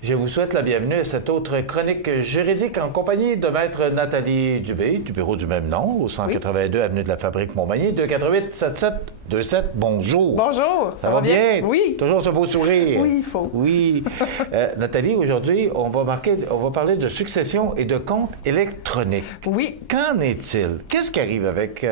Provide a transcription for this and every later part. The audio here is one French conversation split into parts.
Je vous souhaite la bienvenue à cette autre chronique juridique en compagnie de Maître Nathalie Dubé, du bureau du même nom, au 182 Avenue de la Fabrique Montmagny, 248-7727. Bonjour. Bonjour. Ça va bien? Oui. Toujours ce beau sourire. Oui, il faut. Oui. Nathalie, aujourd'hui, on va parler de succession et de compte électronique. Oui. Qu'en est-il? Qu'est-ce qui arrive avec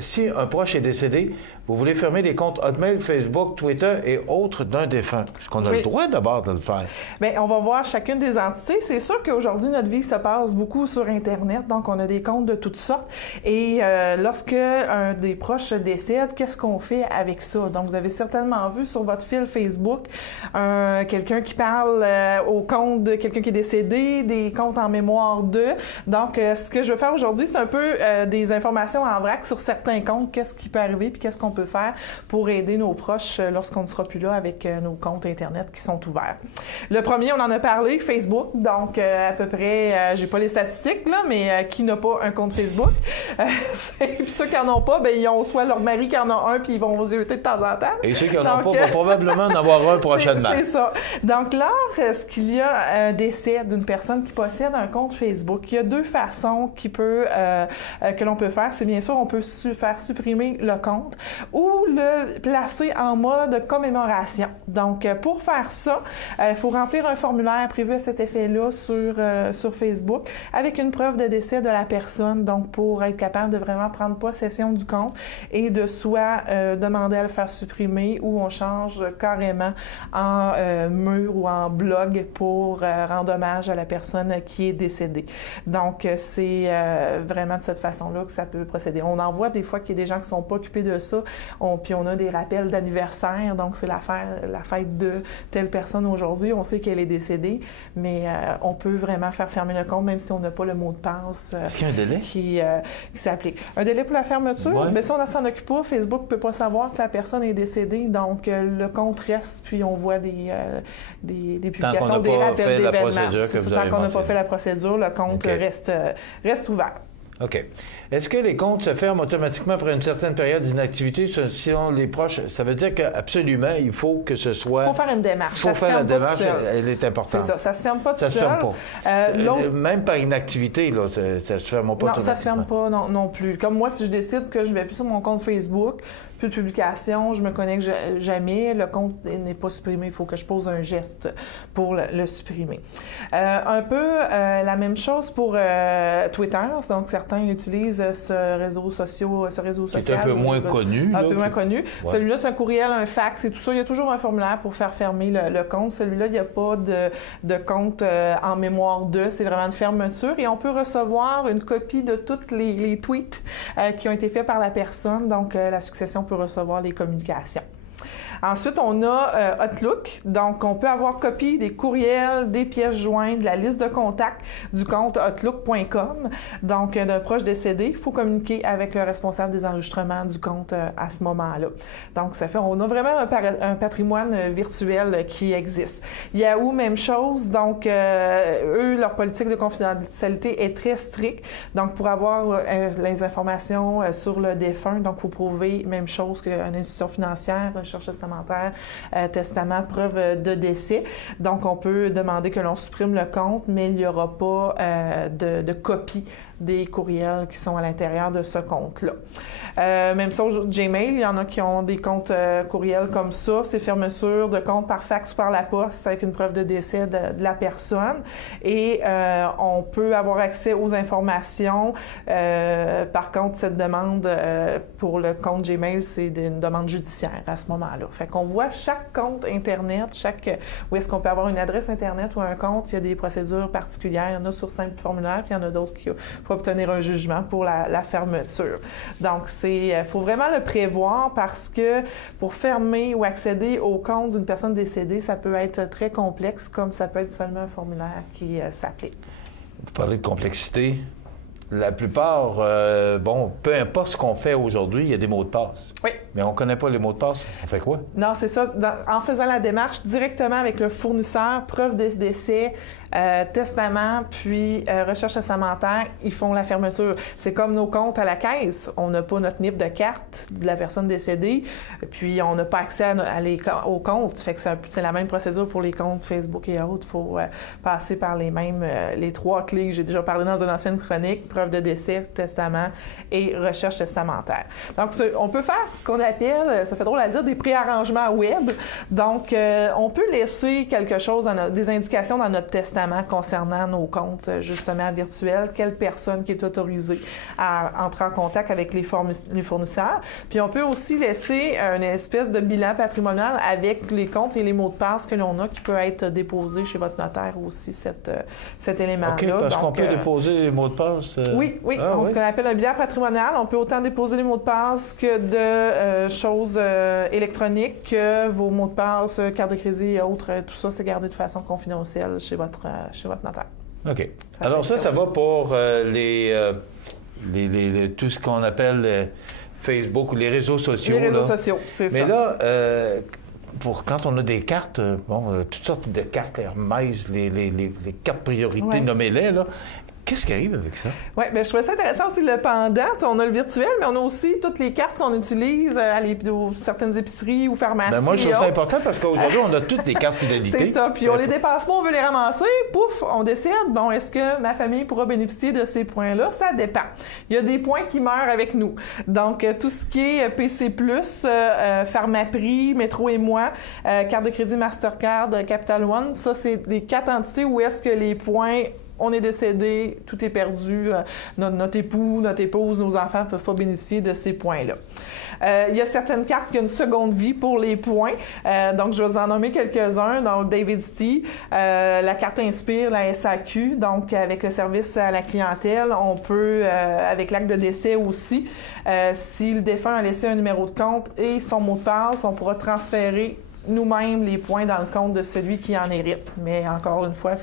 si un proche est décédé, vous voulez fermer les comptes Hotmail, Facebook, Twitter et autres d'un défunt? Est-ce qu'on a le droit d'abord de le faire? Bien, on va voir chacune des entités. C'est sûr qu'aujourd'hui, notre vie se passe beaucoup sur Internet, donc on a des comptes de toutes sortes. Et lorsque un des proches décède, qu'est-ce qu'on fait avec ça? Donc, vous avez certainement vu sur votre fil Facebook quelqu'un qui parle au compte de quelqu'un qui est décédé, des comptes en mémoire d'eux. Donc, ce que je veux faire aujourd'hui, c'est un peu des informations en vrac sur certains comptes, qu'est-ce qui peut arriver, puis qu'est-ce qu'on peut faire pour aider nos proches lorsqu'on ne sera plus là avec nos comptes Internet qui sont ouverts. Le premier, on en a parlé, Facebook. Donc, à peu près, j'ai pas les statistiques, là, mais qui n'a pas un compte Facebook? Puis ceux qui n'en ont pas, bien, ils ont soit leur mari qui en a un, puis ils vont vous zioter de temps en temps. Et ceux qui n'en ont pas vont probablement en avoir un prochainement. C'est ça. Donc, lorsqu'il y a un décès d'une personne qui possède un compte Facebook, il y a deux façons que l'on peut faire. C'est bien sûr, on peut faire supprimer le compte ou le placer en mode commémoration. Donc, pour faire ça, il faut remplir un formulaire prévu à cet effet-là sur Facebook avec une preuve de décès de la personne, donc pour être capable de vraiment prendre possession du compte et de soit demander à le faire supprimer ou on change carrément en mur ou en blog pour rendre hommage à la personne qui est décédée. Donc, c'est vraiment de cette façon-là que ça peut procéder. On en voit des fois qu'il y a des gens qui ne sont pas occupés de ça, puis on a des rappels d'anniversaire, donc c'est la fête de telle personne aujourd'hui, on sait qu'elle est décédée, mais on peut vraiment faire fermer le compte même si on n'a pas le mot de passe Est-ce qu'il y a un délai? qui s'applique. Un délai pour la fermeture? Ouais. Bien, si on ne s'en occupe pas, Facebook ne peut pas savoir que la personne est décédée, donc le compte reste, puis on voit des publications, des rappels d'événements. Tant qu'on n'a pas fait la procédure, le compte reste ouvert. OK. Est-ce que les comptes se ferment automatiquement après une certaine période d'inactivité selon les proches? Ça veut dire qu'absolument, il faut que ce soit... Il faut faire une démarche. Il faut faire la démarche, elle est importante. C'est ça, ça se ferme pas tout seul. Ça se ferme pas. Même par inactivité, là, ça se ferme pas automatiquement. Non, ça se ferme pas non plus. Comme moi, si je décide que je vais plus sur mon compte Facebook, plus de publications, je me connecte jamais, le compte n'est pas supprimé, il faut que je pose un geste pour le supprimer. Un peu la même chose pour Twitter, donc certains utilisent ce réseau social. Qui est un peu moins connu. Un peu moins connu. Ouais. Celui-là, c'est un courriel, un fax et tout ça. Il y a toujours un formulaire pour faire fermer le compte. Celui-là, il n'y a pas de compte en mémoire de. C'est vraiment une fermeture. Et on peut recevoir une copie de tous les tweets qui ont été faits par la personne. Donc, la succession peut recevoir les communications. Ensuite, on a Outlook. Donc, on peut avoir copie des courriels, des pièces jointes, de la liste de contacts du compte outlook.com. Donc, d'un proche décédé, il faut communiquer avec le responsable des enregistrements du compte à ce moment-là. Donc, ça fait, on a vraiment un patrimoine virtuel qui existe. Yahoo, même chose. Donc, eux, leur politique de confidentialité est très stricte. Donc, pour avoir les informations sur le défunt, donc, il faut prouver même chose qu'une institution financière, recherche testamentaire, testament, preuve de décès. Donc, on peut demander que l'on supprime le compte, mais il n'y aura pas de copie des courriels qui sont à l'intérieur de ce compte-là. Même chose, Gmail, il y en a qui ont des comptes courriels comme ça. C'est fermeture de compte par fax ou par la poste avec une preuve de décès de la personne. Et on peut avoir accès aux informations. Par contre, cette demande pour le compte Gmail, c'est une demande judiciaire à ce moment-là. Fait qu'on voit chaque compte Internet, où est-ce qu'on peut avoir une adresse Internet ou un compte, il y a des procédures particulières. Il y en a sur simple formulaire, puis il y en a d'autres qui faut obtenir un jugement pour la fermeture. Donc, il faut vraiment le prévoir parce que pour fermer ou accéder au compte d'une personne décédée, ça peut être très complexe, comme ça peut être seulement un formulaire qui s'applique. Vous parlez de complexité. la plupart, peu importe ce qu'on fait aujourd'hui, il y a des mots de passe. Oui. Mais on ne connaît pas les mots de passe. On fait quoi? Non, c'est ça. En faisant la démarche directement avec le fournisseur, preuve de décès, testament, puis recherche testamentaire, ils font la fermeture. C'est comme nos comptes à la caisse. On n'a pas notre NIP de carte de la personne décédée, puis on n'a pas accès aux comptes. Fait que c'est la même procédure pour les comptes Facebook et autres. Il faut passer par les 3 clés que j'ai déjà parlé dans une ancienne chronique: preuve de décès, testament et recherche testamentaire. Donc, on peut faire ce qu'on appelle, ça fait drôle à dire, des préarrangements web. Donc, on peut laisser quelque chose, des indications dans notre testament concernant nos comptes, justement, virtuels, quelle personne qui est autorisée à entrer en contact avec les fournisseurs. Puis, on peut aussi laisser une espèce de bilan patrimonial avec les comptes et les mots de passe que l'on a, qui peut être déposé chez votre notaire aussi, cet élément-là. OK, parce qu'on peut déposer les mots de passe? Oui. Ce qu'on appelle un bilan patrimonial. On peut autant déposer les mots de passe que de choses électroniques, que vos mots de passe, carte de crédit et autres. Tout ça, c'est gardé de façon confidentielle chez votre notaire. OK. Alors ça va pour tout ce qu'on appelle Facebook ou les réseaux sociaux. Les réseaux sociaux, c'est ça. Mais là, quand on a des cartes, toutes sortes de cartes, Hermès, les cartes priorité, nommez-les, là. Qu'est-ce qui arrive avec ça? Oui, bien, je trouvais ça intéressant aussi le pendant. On a le virtuel, mais on a aussi toutes les cartes qu'on utilise à certaines épiceries ou pharmacies. Bien, moi, je trouve ça important parce qu'aujourd'hui, on a toutes les cartes fidélité. C'est ça. Puis on les dépasse pas, on veut les ramasser. Pouf, on décide. Bon, est-ce que ma famille pourra bénéficier de ces points-là? Ça dépend. Il y a des points qui meurent avec nous. Donc, tout ce qui est PC+, Pharmaprix, Métro et moi, carte de crédit Mastercard, Capital One, ça, c'est les 4 entités où est-ce que les points... On est décédé, tout est perdu, notre époux, notre épouse, nos enfants ne peuvent pas bénéficier de ces points-là. Il y a certaines cartes qui ont une seconde vie pour les points. Donc, je vais vous en nommer quelques-uns. Donc, David City, la carte Inspire, la SAQ. Donc, avec le service à la clientèle, on peut, avec l'acte de décès aussi, si le défunt a laissé un numéro de compte et son mot de passe, on pourra transférer nous-mêmes les points dans le compte de celui qui en hérite. Mais encore une fois, il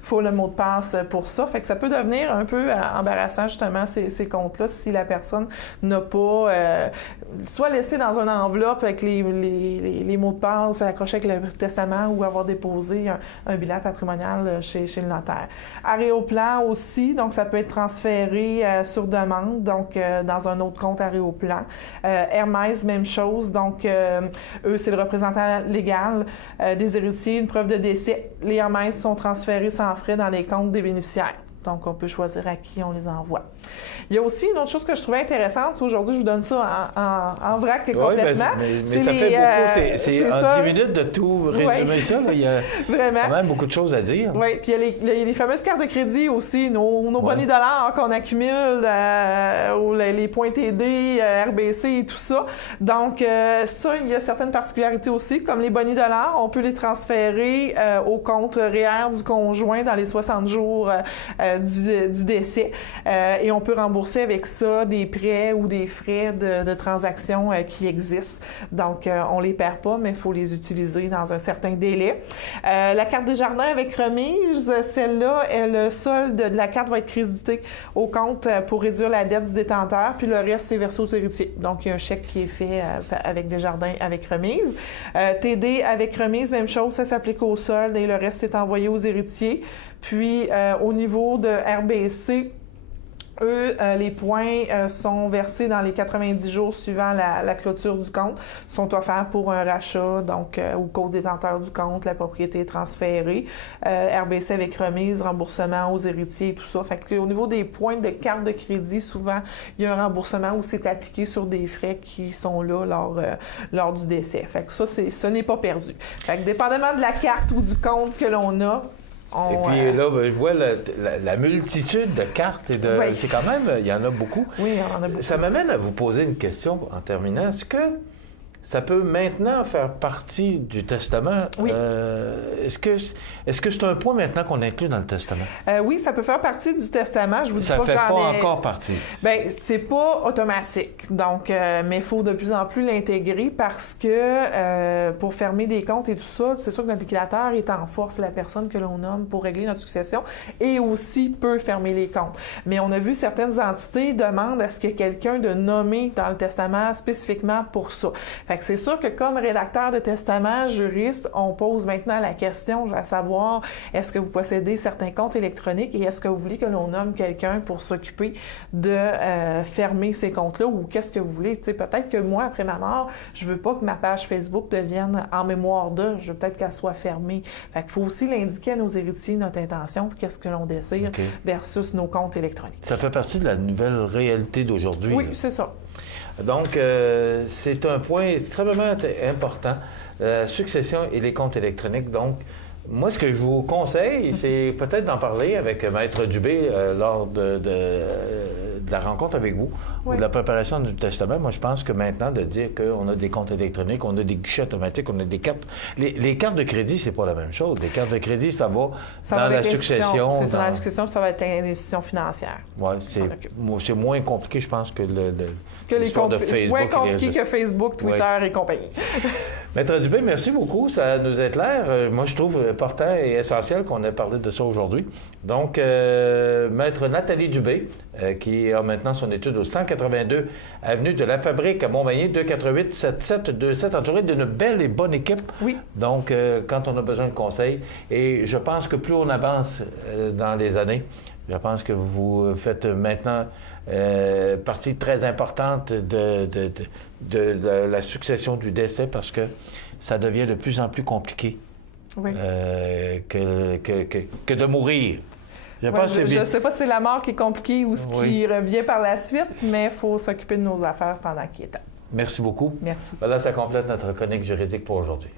faut le mot de passe pour ça. Fait que ça peut devenir un peu embarrassant, justement, ces comptes-là, si la personne n'a pas soit laissé dans une enveloppe avec les mots de passe accrochés avec le testament ou avoir déposé un bilan patrimonial chez le notaire. Aréoplan aussi, donc ça peut être transféré sur demande, donc dans un autre compte Aréoplan. Hermès, même chose. Donc, eux, c'est le représentant légal des héritiers, une preuve de décès. Les Hermès sont transférés sans frais dans les comptes des bénéficiaires. Donc, on peut choisir à qui on les envoie. Il y a aussi une autre chose que je trouvais intéressante. Aujourd'hui, je vous donne ça en vrac complètement. Oui, mais ça fait beaucoup. C'est en 10 minutes de tout résumer ça. Là. Il y a quand même beaucoup de choses à dire. Oui, puis il y a les fameuses cartes de crédit aussi, nos bonus dollars qu'on accumule, les points TD, RBC et tout ça. Donc, ça, il y a certaines particularités aussi, comme les bonus dollars, on peut les transférer au compte REER du conjoint dans les 60 jours du décès. Et on peut rembourser avec ça des prêts ou des frais de transaction qui existent. Donc, on les perd pas, mais il faut les utiliser dans un certain délai. La carte Desjardins avec remise, celle-là, le solde de la carte va être crédité au compte pour réduire la dette du détenteur, puis le reste est versé aux héritiers. Donc, il y a un chèque qui est fait avec Desjardins avec remise. TD avec remise, même chose, ça s'applique au solde et le reste est envoyé aux héritiers. Puis, au niveau de RBC, eux, les points sont versés dans les 90 jours suivant la clôture du compte, sont offerts pour un rachat, donc au co-détenteur du compte, la propriété est transférée. RBC avec remise, remboursement aux héritiers et tout ça. Fait que au niveau des points de carte de crédit, souvent, il y a un remboursement où c'est appliqué sur des frais qui sont là lors du décès. Fait que ça, ce n'est pas perdu. Fait que dépendamment de la carte ou du compte que l'on a, et puis là, je vois la multitude de cartes. Oui. C'est quand même, il y en a beaucoup. Oui, il y en a beaucoup. Ça m'amène à vous poser une question en terminant. Est-ce que ça peut maintenant faire partie du testament. Oui. Est-ce que c'est un point maintenant qu'on inclut dans le testament? Oui, ça peut faire partie du testament. Je vous dis Ça pas fait que j'en pas ai... encore partie. Bien, c'est pas automatique. Donc, mais il faut de plus en plus l'intégrer parce que pour fermer des comptes et tout ça, c'est sûr que notre liquidateur est en force, la personne que l'on nomme pour régler notre succession et aussi peut fermer les comptes. Mais on a vu certaines entités demandent à ce qu'il y ait quelqu'un de nommé dans le testament spécifiquement pour ça. Fait que c'est sûr que comme rédacteur de testament, juriste, on pose maintenant la question à savoir est-ce que vous possédez certains comptes électroniques et est-ce que vous voulez que l'on nomme quelqu'un pour s'occuper de fermer ces comptes-là ou qu'est-ce que vous voulez? Tu sais, peut-être que moi, après ma mort, je veux pas que ma page Facebook devienne en mémoire de, je veux peut-être qu'elle soit fermée. Fait qu'il faut aussi l'indiquer à nos héritiers, notre intention, qu'est-ce que l'on désire versus nos comptes électroniques. Ça fait partie de la nouvelle réalité d'aujourd'hui. Oui, c'est ça. Donc, c'est un point extrêmement important, la succession et les comptes électroniques. Donc, moi, ce que je vous conseille, c'est peut-être d'en parler avec Maître Dubé lors de la rencontre avec vous ou de la préparation du testament. Moi, je pense que maintenant, de dire qu'on a des comptes électroniques, on a des guichets automatiques, on a des cartes... Les cartes de crédit, c'est pas la même chose. Les cartes de crédit, ça va dans la succession. C'est dans la succession, ça va être une institution financière. Oui, c'est moins compliqué, je pense, que les comptes de Facebook. Moins compliqué que Facebook, Twitter et compagnie. Maître Dubé, merci beaucoup. Ça nous éclaire. Moi, je trouve important et essentiel qu'on ait parlé de ça aujourd'hui. Donc, Maître Nathalie Dubé, qui a maintenant son étude au 182 Avenue de la Fabrique à Montmagny, 248-7727, entourée d'une belle et bonne équipe. Oui. Donc, quand on a besoin de conseils, et je pense que plus on avance dans les années, je pense que vous faites maintenant partie très importante de la succession du décès parce que ça devient de plus en plus compliqué que de mourir. Je ne sais pas si c'est la mort qui est compliquée ou ce qui revient par la suite, mais il faut s'occuper de nos affaires pendant qu'il est temps. Merci beaucoup. Merci. Voilà, ça complète notre chronique juridique pour aujourd'hui.